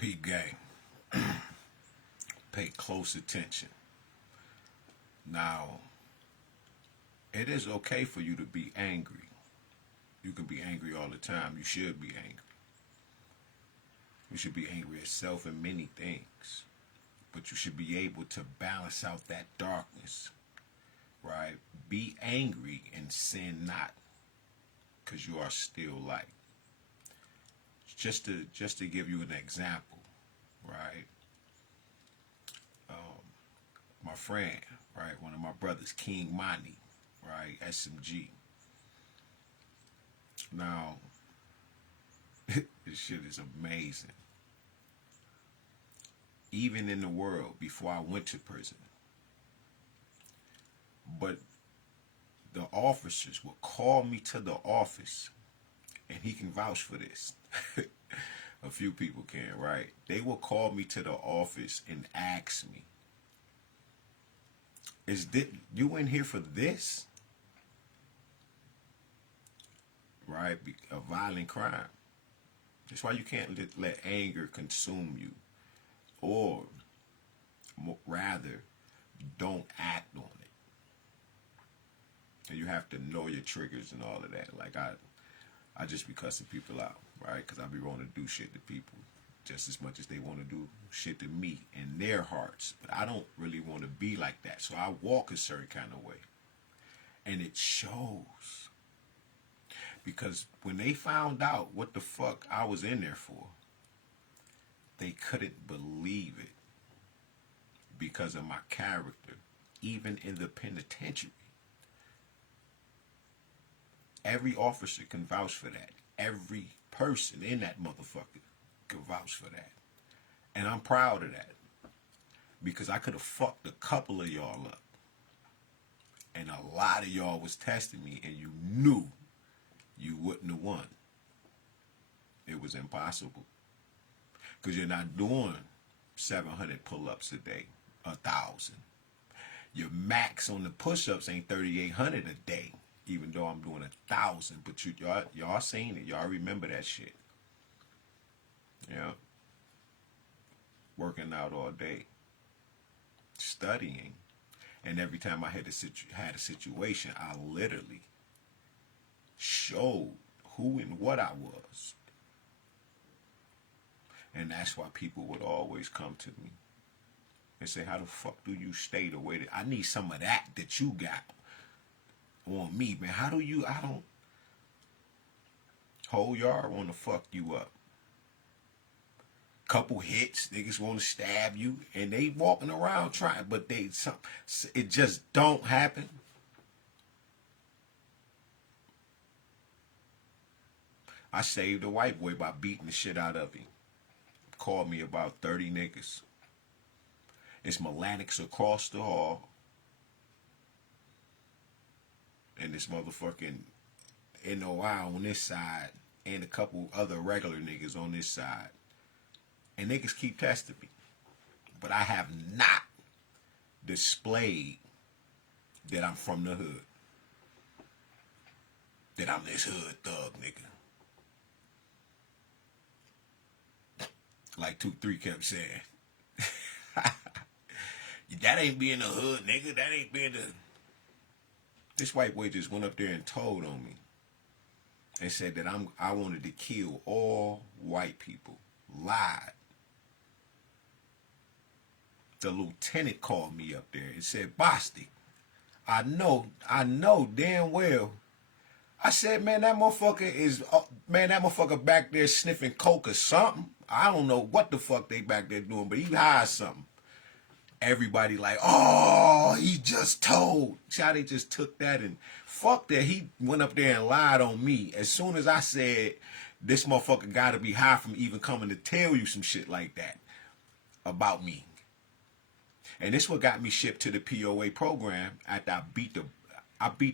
Peep gang, pay close attention. Now, it is okay for you to be angry. You can be angry all the time. You should be angry. You should be angry at self and many things. But you should be able to balance out that darkness, right? Be angry and sin not, because you are still light. Just to give you an example, right? My friend, right? One of my brothers, King Monty, right? SMG. Now, this shit is amazing. Even in the world, before I went to prison, but the officers would call me to the office, and he can vouch for this. A few people can, right? They will call me to the office and ask me, "Is you in here for this?" Right? A violent crime. That's why you can't let anger consume you, or rather, don't act on it. And you have to know your triggers and all of that. Like I just be cussing people out, right? Because I be wanting to do shit to people just as much as they want to do shit to me in their hearts. But I don't really want to be like that. So I walk a certain kind of way. And it shows. Because when they found out what the fuck I was in there for, they couldn't believe it because of my character, even in the penitentiary. Every officer can vouch for that. Every person in that motherfucker can vouch for that. And I'm proud of that. Because I could have fucked a couple of y'all up. And a lot of y'all was testing me and you knew you wouldn't have won. It was impossible. Because you're not doing 700 pull-ups a day, 1,000. Your max on the push-ups ain't 3,800 a day, even though I'm doing 1,000. But y'all seen it. Y'all remember that shit. Yeah. Working out all day. Studying. And every time I had a situation, I literally showed who and what I was. And that's why people would always come to me and say, "How the fuck do you stay the way that I need some of that you got on me, man? How do you, I don't, whole yard want to fuck you up. Couple hits, niggas want to stab you, and they walking around trying, but it just don't happen." I saved a white boy by beating the shit out of him. Called me about 30 niggas. It's Melanix across the hall. And this motherfucking NOI on this side. And a couple other regular niggas on this side. And niggas keep testing me. But I have not displayed that I'm from the hood. That I'm this hood thug nigga. Like 2-3 kept saying. That ain't being the hood, nigga. That ain't being the... This white boy just went up there and told on me. And said that I wanted to kill all white people. Lied. The lieutenant called me up there and said, "Bostic, I know damn well." I said, "Man, that motherfucker back there sniffing coke or something. I don't know what the fuck they back there doing, but he high something." Everybody like, "Oh, he just told." See how they just took that and fuck that. He went up there and lied on me. As soon as I said, "This motherfucker gotta be high from even coming to tell you some shit like that about me." And this what got me shipped to the POA program after I beat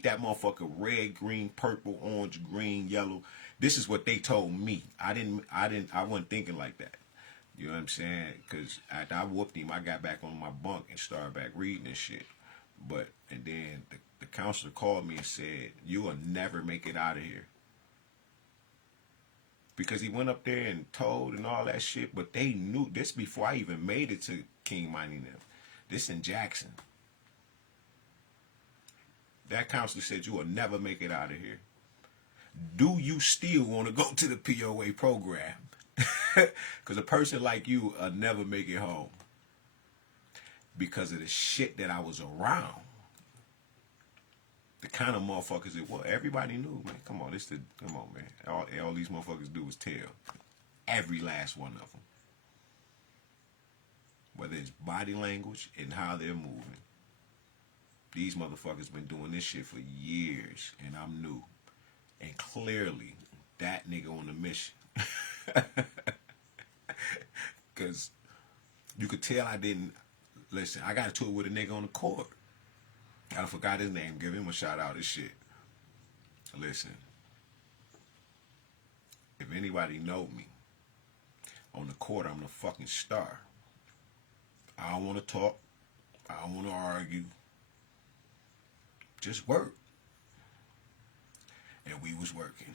that motherfucker red, green, purple, orange, green, yellow. This is what they told me. I wasn't thinking like that. You know what I'm saying? Because after I whooped him, I got back on my bunk and started back reading and shit. And then the counselor called me and said, "You will never make it out of here." because he went up there and told and all that shit. But they knew this before I even made it to King Mining them. This in Jackson. That counselor said you will never make it out of here. Do you still want to go to the POA program? Because a person like you will never make it home because of the shit that I was around. The kind of motherfuckers it was. Everybody knew, man. Come on, come on, man. All these motherfuckers do is tell. Every last one of them. Whether it's body language and how they're moving. These motherfuckers been doing this shit for years, and I'm new. And clearly, that nigga on a mission. Because you could tell I didn't. Listen, I got into it with a nigga on the court. I forgot his name. Give him a shout out and shit. Listen. If anybody know me, on the court, I'm the fucking star. I don't want to talk. I don't want to argue. Just work. And we was working.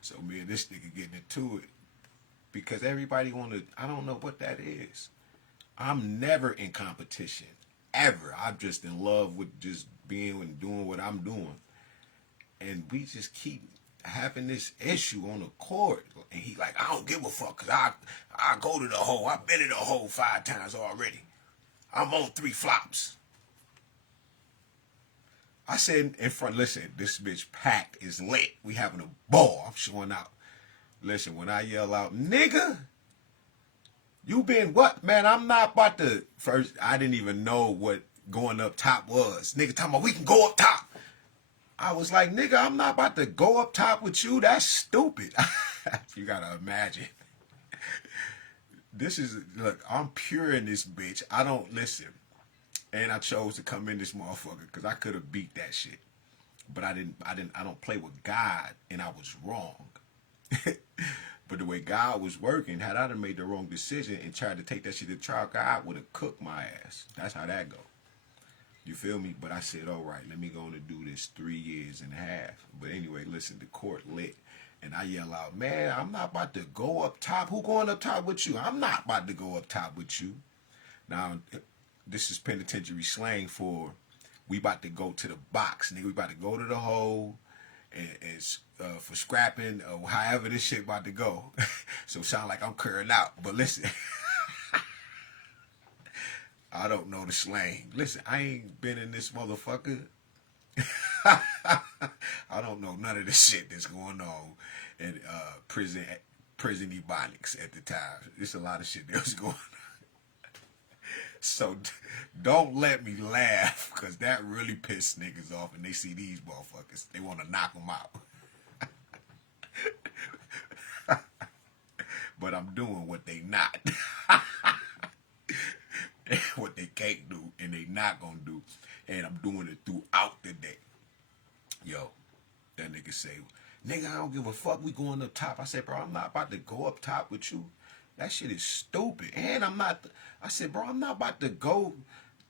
So me and this nigga getting into it. Because everybody I don't know what that is. I'm never in competition. Ever. I'm just in love with just being and doing what I'm doing. And we just keep having this issue on the court. And he like, I don't give a fuck. Because I go to the hole. I've been in the hole 5 times already. I'm on 3 flops. I said in front, listen, this bitch packed is lit. We having a ball. I'm showing out. Listen, when I yell out, nigga, you been what? Man, I'm not about to. First, I didn't even know what going up top was. Nigga talking about we can go up top. I was like, nigga, I'm not about to go up top with you. That's stupid. You gotta imagine. This is, look, I'm pure in this bitch. I don't listen. And I chose to come in this motherfucker because I could have beat that shit. But I don't play with God, and I was wrong. But the way God was working, had I done made the wrong decision and tried to take that shit to trial, God would have cooked my ass. That's how that go. You feel me? But I said, all right, let me go on and do this 3.5 years. But anyway, listen, the court lit. And I yell out, man, I'm not about to go up top. Who going up top with you? I'm not about to go up top with you. Now, this is penitentiary slang for we about to go to the box, nigga. We about to go to the hole and for scrapping or however this shit about to go. So it sound like I'm curling out. But listen, I don't know the slang. Listen, I ain't been in this motherfucker. I don't know none of the shit that's going on in prison ebonics at the time. There's a lot of shit that was going on. So don't let me laugh, because that really pissed niggas off, and they see these motherfuckers. They want to knock them out. But I'm doing what they not. What they can't do, and they not going to do. And I'm doing it throughout the day. Yo, that nigga say, nigga, I don't give a fuck. We going up top. I said, bro, I'm not about to go up top with you. That shit is stupid. And I'm not. I said, bro, I'm not about to go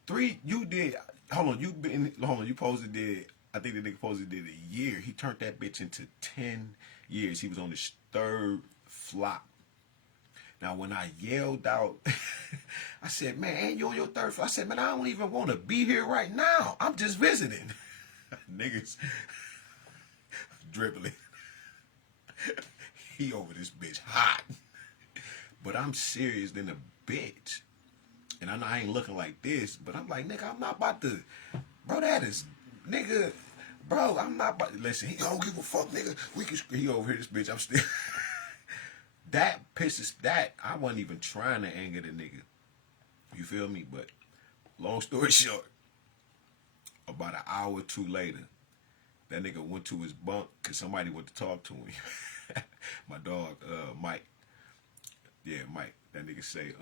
3. You did. Hold on. You supposed to did. I think the nigga supposed to did a year. He turned that bitch into 10 years. He was on his 3rd flop. Now, when I yelled out, I said, man, ain't you on your 3rd flop? I said, man, I don't even want to be here right now. I'm just visiting. Niggas dribbling. He over this bitch hot. But I'm serious than a bitch. And I know I ain't looking like this, but I'm like, nigga, I'm not about to. Bro, that is. Nigga, bro, I'm not about to. Listen, he don't give a fuck, nigga. He over here, this bitch. I'm still. That pisses. I wasn't even trying to anger the nigga. You feel me? But long story short, about an hour or 2 later, that nigga went to his bunk because somebody went to talk to him. My dog, Mike. Yeah, Mike. That nigga say,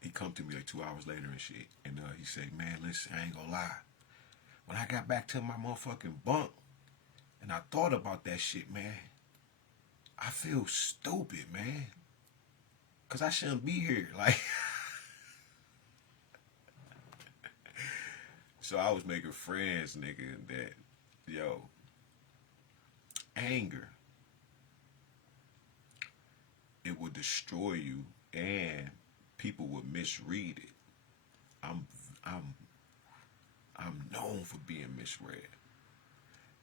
he come to me like 2 hours later and shit. And he say, man, listen, I ain't gonna lie. When I got back to my motherfucking bunk and I thought about that shit, man, I feel stupid, man. Cause I shouldn't be here. Like, so I was making friends, nigga, that, yo, Anger, it would destroy you, and people would misread it. I'm I'm I'm known for being misread.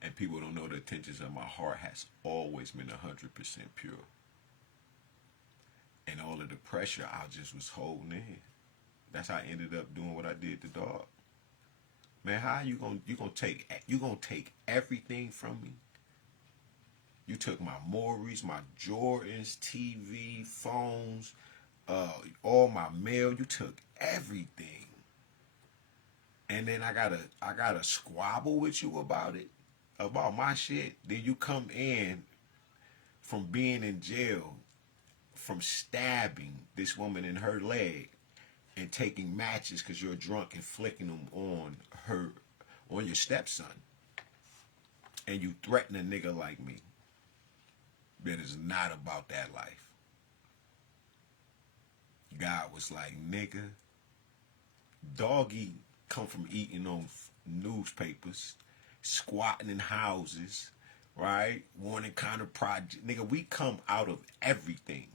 And people don't know the intentions of my heart has always been 100% pure. And all of the pressure I just was holding in. That's how I ended up doing what I did to dog. Man, how you gonna take everything from me? You took my Maury's, my Jordans, TV, phones, all my mail. You took everything, and then I gotta squabble with you about it, about my shit. Then you come in from being in jail, from stabbing this woman in her leg, and taking matches because you're drunk and flicking them on your stepson, and you threaten a nigga like me. That is not about that life. God was like, nigga, doggy come from eating on newspapers, squatting in houses, right? Wanting kind of project. Nigga, we come out of everything.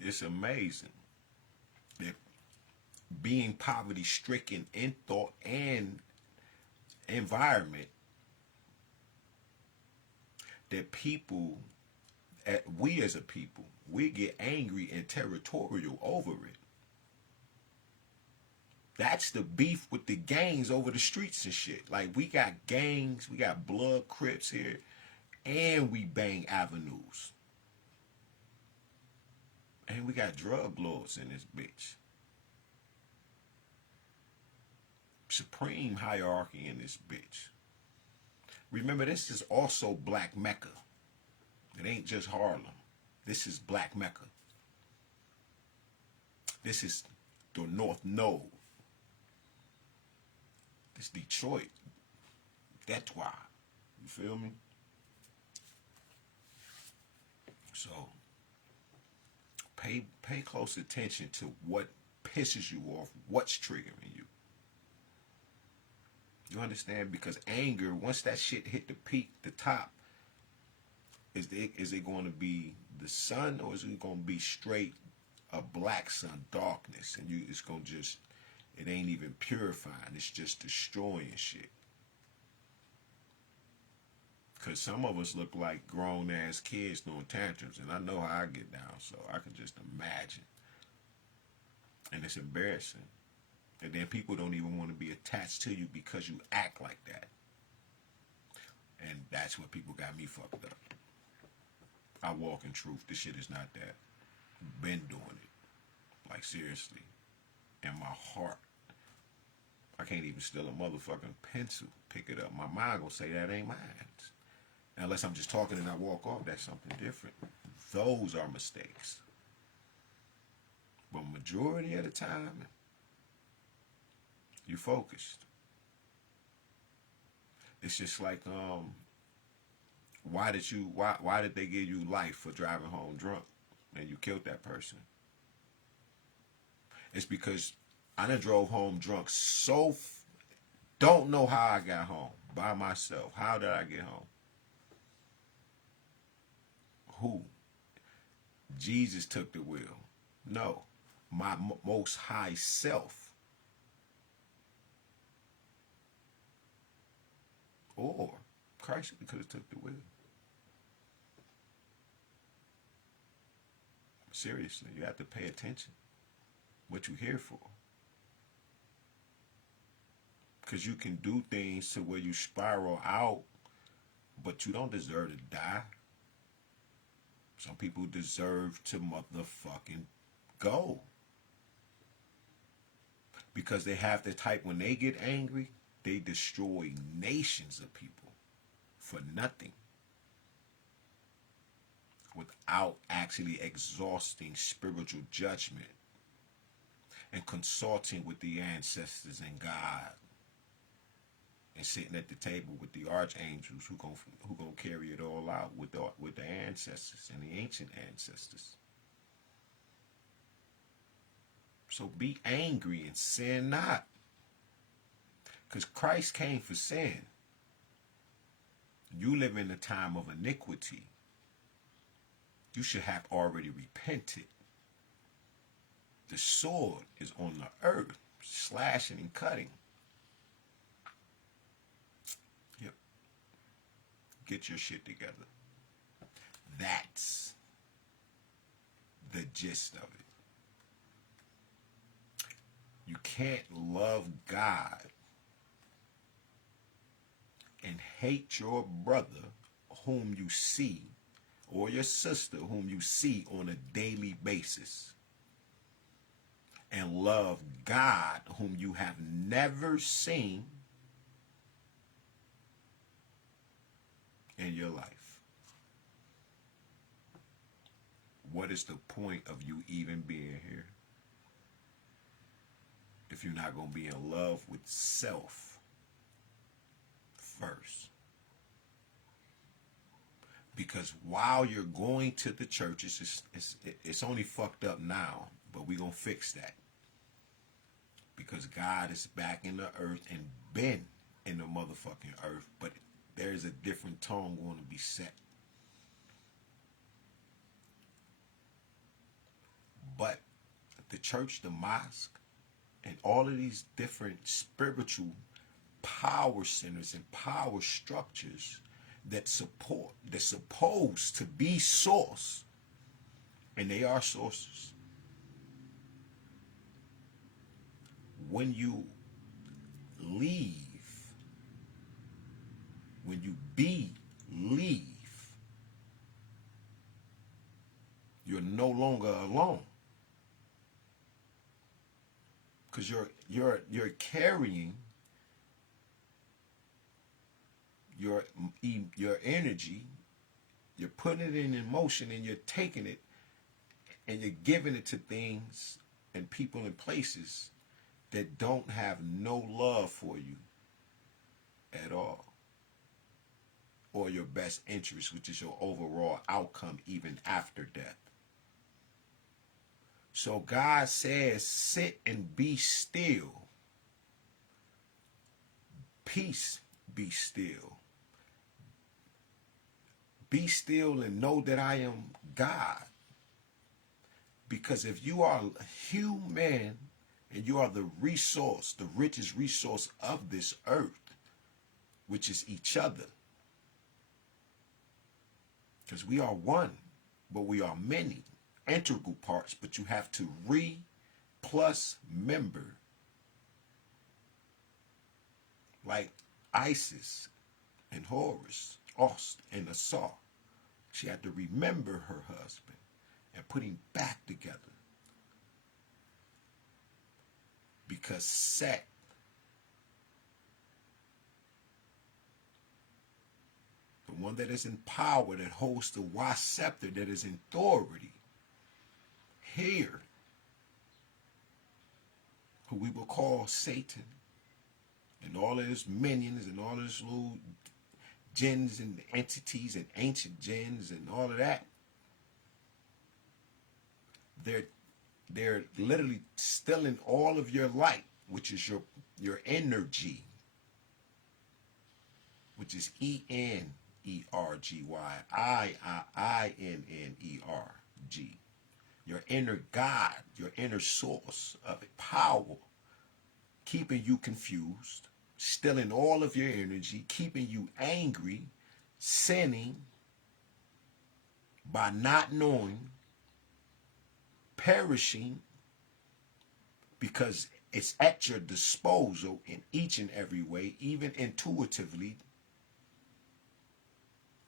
It's amazing that being poverty stricken in thought and environment, that people, we as a people, we get angry and territorial over it. That's the beef with the gangs over the streets and shit. Like, we got gangs, we got blood crips here, and we bang avenues. And we got drug lords in this bitch. Supreme hierarchy in this bitch. Remember, this is also Black Mecca. It ain't just Harlem. This is Black Mecca. This is the North Node. This Detroit. That's why. You feel me? So pay close attention to what pisses you off, what's triggering you. You understand? Because anger, once that shit hit the peak, the top, is it going to be the sun, or is it going to be straight a black sun, darkness, and it's going to just, it ain't even purifying, it's just destroying shit. Because some of us look like grown ass kids doing tantrums, and I know how I get down, so I can just imagine. And it's embarrassing. And then people don't even want to be attached to you because you act like that. And that's what people got me fucked up. I walk in truth. This shit is not that. Been doing it. Like, seriously. In my heart. I can't even steal a motherfucking pencil. Pick it up. My mind gonna say that ain't mine. Now, unless I'm just talking and I walk off, that's something different. Those are mistakes. But majority of the time, you focused. It's just like, why did they give you life for driving home drunk and you killed that person? It's because I done drove home drunk, don't know how I got home by myself. How did I get home? Who? Jesus took the wheel. No, my most high self. Or Christ could have took the wheel. Seriously, you have to pay attention. What you here for? Because you can do things to where you spiral out, but you don't deserve to die. Some people deserve to motherfucking go. Because they have the type, when they get angry, they destroy nations of people for nothing, without actually exhausting spiritual judgment and consulting with the ancestors and God, and sitting at the table with the archangels who gonna carry it all out with the ancestors and the ancient ancestors. So be angry and sin not. Because Christ came for sin. You live in a time of iniquity. You should have already repented. The sword is on the earth, slashing and cutting. Yep. Get your shit together. That's the gist of it. You can't love God and hate your brother whom you see, or your sister whom you see on a daily basis, and love God whom you have never seen in your life. What is the point of you even being here if you're not going to be in love with self first? Because while you're going to the churches, it's only fucked up now, but we're going to fix that. Because God is back in the earth and been in the motherfucking earth, but there's a different tone going to be set. But the church, the mosque, and all of these different spiritual power centers and power structures that's supposed to be source, and they are sources. When you leave, when you believe, you're no longer alone. Because you're carrying your energy, you're putting it in motion, and you're taking it and you're giving it to things and people and places that don't have no love for you at all, or your best interest, which is your overall outcome even after death. So God says, sit and be still. Peace, be still. Be still and know that I am God. Because if you are human and you are the resource, the richest resource of this earth, which is each other. Because we are one, but we are many integral parts, but you have to plus member. Like Isis and Horus, Ost and Asar. She had to remember her husband and put him back together. Because Set, the one that is in power, that holds the Wa scepter, that is in authority, here, who we will call Satan, and all of his minions and all of his little jinns and entities and ancient jinns and all of that, they're literally stealing all of your light, which is your energy, which is ENERGY, INNERG. Your inner God, your inner source of power, keeping you confused, stealing all of your energy, keeping you angry, sinning by not knowing, perishing, because it's at your disposal in each and every way, even intuitively,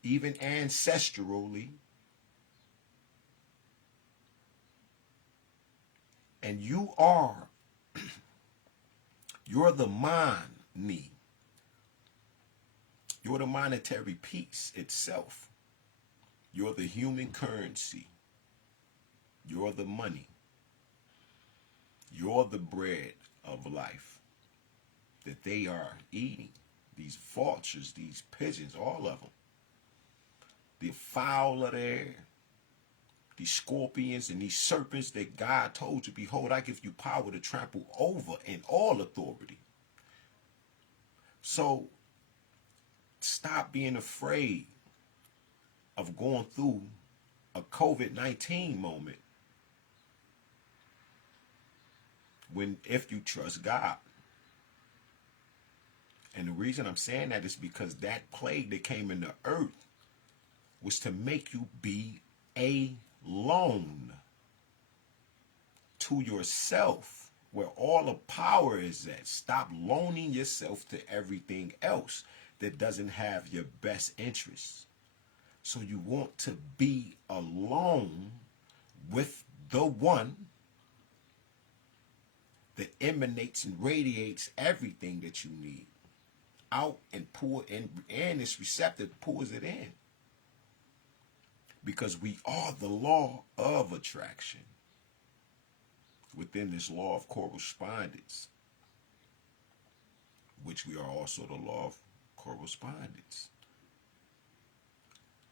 even ancestrally. And you're the money. You're the monetary piece itself. You're the human currency. You're the money. You're the bread of life that they are eating. These vultures, these pigeons, all of them. The fowl of the air. These scorpions and these serpents that God told you, behold, I give you power to trample over in all authority. So stop being afraid of going through a COVID-19 moment when if you trust God. And the reason I'm saying that is because that plague that came into earth was to make you be alone to yourself, where all the power is at. Stop loaning yourself to everything else that doesn't have your best interests. So you want to be alone with the one that emanates and radiates everything that you need out and pull in, and it's receptive, pulls it in. Because we are the law of attraction within this law of correspondence, which we are also the law of correspondence.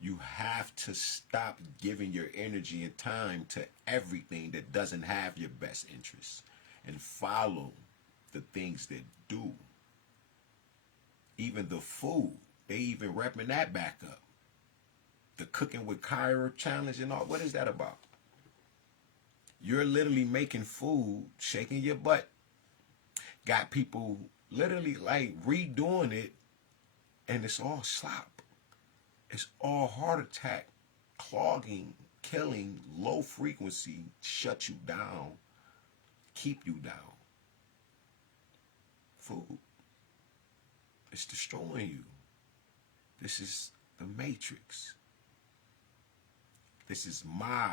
You have to stop giving your energy and time to everything that doesn't have your best interests and follow the things that do. Even the food, they even repping that back up. The cooking with Kyra challenge and all, what is that about? You're literally making food, shaking your butt. Got people literally like redoing it, and it's all slop. It's all heart attack, clogging, killing, low frequency, shut you down, keep you down. Food. It's destroying you. This is the matrix. This is my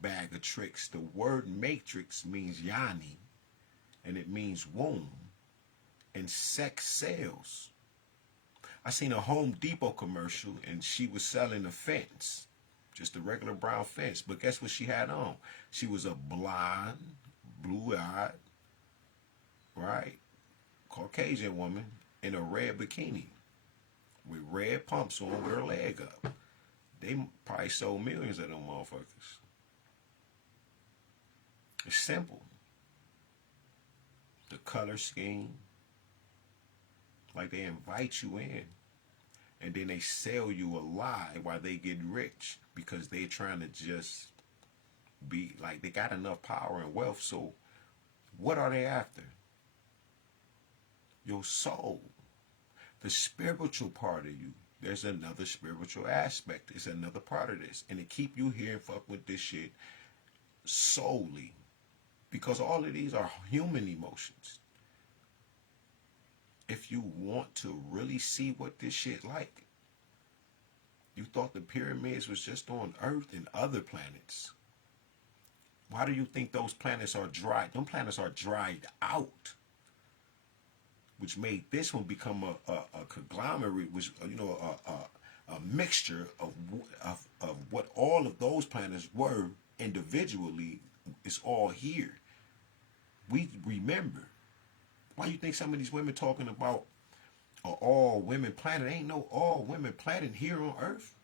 bag of tricks. The word matrix means yoni, and it means womb, and sex sells. I seen a Home Depot commercial, and she was selling a fence, just a regular brown fence. But guess what she had on? She was a blonde, blue-eyed, right, Caucasian woman in a red bikini with red pumps on with her leg up. They probably sold millions of them motherfuckers. It's simple. The color scheme, like they invite you in, and then they sell you a lie while they get rich because they're trying to just be like they got enough power and wealth. So what are they after? Your soul, the spiritual part of you. There's another spiritual aspect. It's another part of this, and to keep you here and fuck with this shit solely because all of these are human emotions. If you want to really see what this shit like, you thought the pyramids was just on Earth and other planets. Why do you think those planets are dry? Them planets are dried out, which made this one become a conglomerate, which a mixture of what all of those planets were individually. Is all here. We remember. Why you think some of these women talking about an all women planet? Ain't no all women planet here on Earth.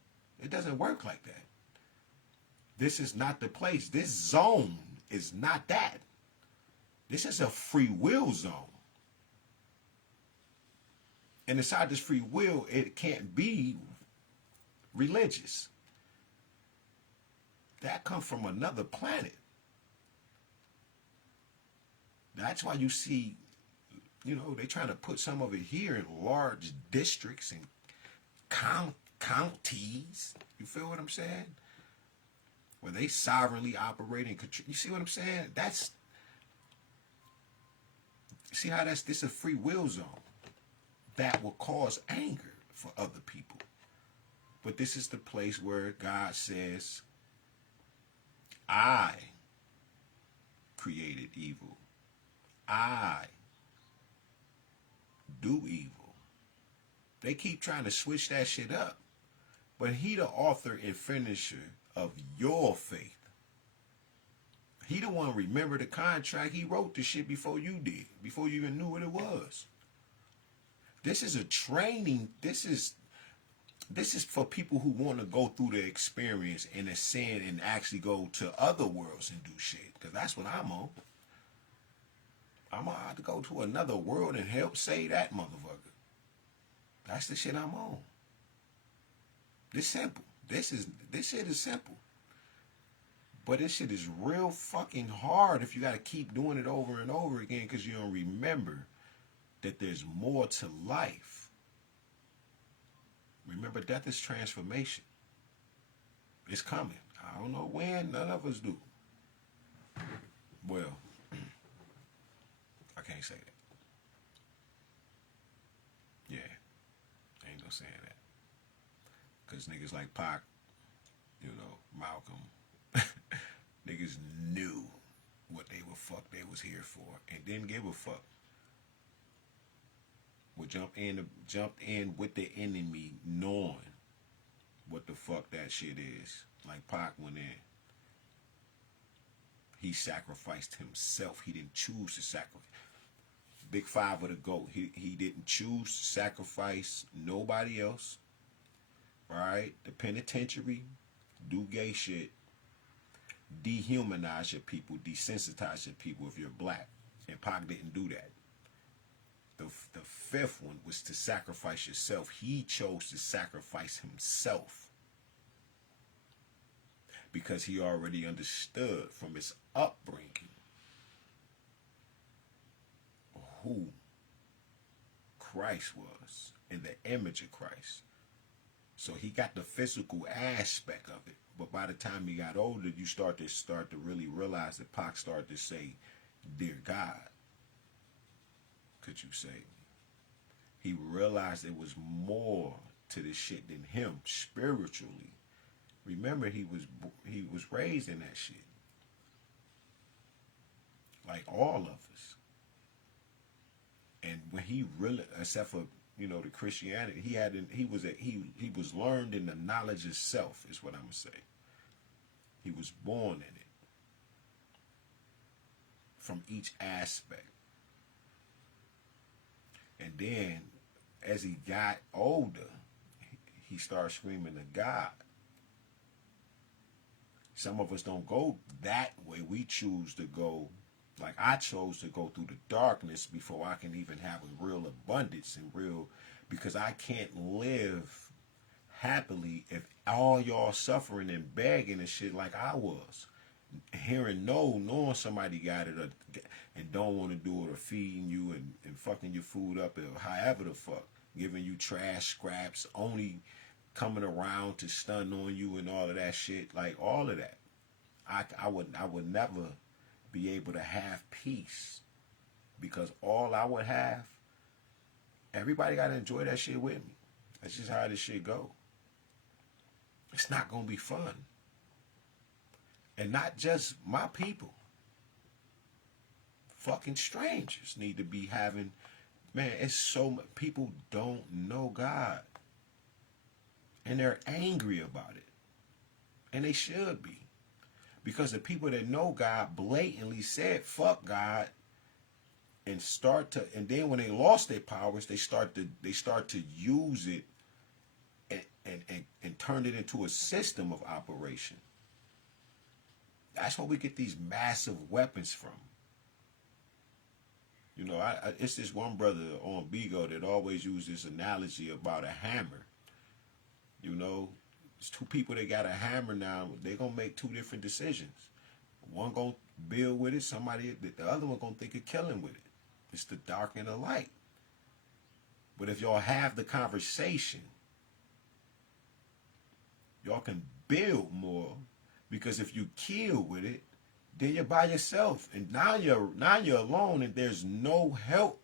It doesn't work like that. This is not the place. This zone is not that. This is a free will zone. And inside this free will, it can't be religious. That comes from another planet. That's why you see, they're trying to put some of it here in large districts and counties. You feel what I'm saying? Where they sovereignly operate and control. You see what I'm saying? See how this is a free will zone that will cause anger for other people. But this is the place where God says, I created evil. I do evil. They keep trying to switch that shit up. But he the author and finisher of your faith. He the one remember the contract. He wrote the shit before you did. Before you even knew what it was. This is a training. This is for people who want to go through the experience and ascend and actually go to other worlds and do shit. Because that's what I'm on. I'm gonna have to go to another world and help save that motherfucker. That's the shit I'm on. This simple. This shit is simple. But this shit is real fucking hard if you gotta keep doing it over and over again because you don't remember that there's more to life. Remember, death is transformation. It's coming. I don't know when, none of us do. Well, I can't say that. Yeah, ain't no saying that. Because niggas like Pac, you know, Malcolm, niggas knew what they were fuck they was here for and didn't give a fuck. Would jumped in with the enemy knowing what the fuck that shit is. Like Pac went in. He sacrificed himself. He didn't choose to sacrifice. Big Five of the GOAT. He didn't choose to sacrifice nobody else. Right? The penitentiary, do gay shit, dehumanize your people, desensitize your people if you're black. And Pac didn't do that. The fifth one was to sacrifice yourself. He chose to sacrifice himself because he already understood from his upbringing who Christ was in the image of Christ. So he got the physical aspect of it. But by the time he got older, you start to really realize that Pac started to say, "Dear God, could you save me?" He realized there was more to this shit than him spiritually. Remember, he was raised in that shit, like all of us. And when he really, except for the Christianity, he was learned in the knowledge of self, is what I'm gonna say. He was born in it from each aspect. And then, as he got older, he started screaming to God. Some of us don't go that way. We choose to go, like I chose to go through the darkness before I can even have a real abundance and real, because I can't live happily if all y'all suffering and begging and shit like I was. Hearing knowing somebody got it and don't want to do it, or feeding you and fucking your food up, or however the fuck, giving you trash scraps, only coming around to stun on you and all of that shit, like all of that. I would never be able to have peace, because all I would have, everybody got to enjoy that shit with me. That's just how this shit go. It's not going to be fun. And not just my people. Fucking strangers need to be having, man, it's so much. People don't know God. And they're angry about it. And they should be. Because the people that know God blatantly said, fuck God, and then when they lost their powers, they start to use it and turn it into a system of operation. That's where we get these massive weapons from. It's this one brother on Bigo that always uses this analogy about a hammer. It's two people that got a hammer now. They're going to make two different decisions. One going to build with it. The other one going to think of killing with it. It's the dark and the light. But if y'all have the conversation, y'all can build more. Because if you kill with it, then you're by yourself, and now you're alone, and there's no help.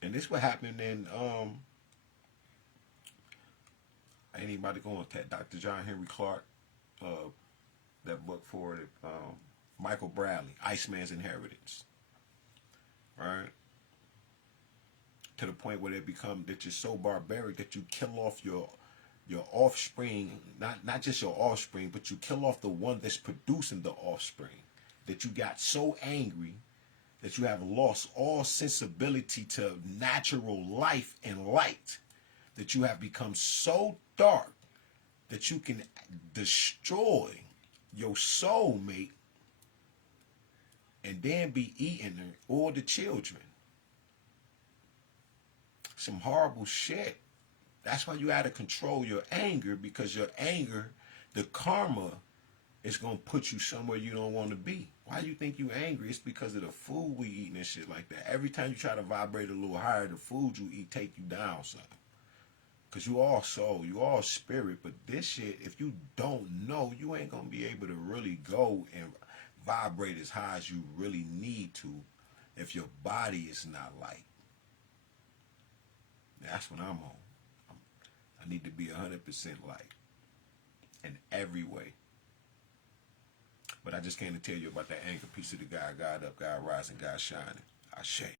And this what happened in anybody going to Dr. John Henry Clark, that book for it, Michael Bradley, Iceman's Inheritance. Right? To the point where that you're so barbaric that you kill off your offspring, not just your offspring, but you kill off the one that's producing the offspring. That you got so angry that you have lost all sensibility to natural life and light. That you have become so dark that you can destroy your soulmate and then be eating her or the children. Some horrible shit. That's why you got to control your anger, because your anger, the karma, is going to put you somewhere you don't want to be. Why you think you angry? It's because of the food we eat and shit like that. Every time you try to vibrate a little higher, the food you eat take you down, son. Because you all soul, you all spirit. But this shit, if you don't know, you ain't going to be able to really go and vibrate as high as you really need to if your body is not light. That's what I'm on. I need to be 100% light in every way. But I just came to tell you about that anger piece of the God up, God rising, God shining. I shake.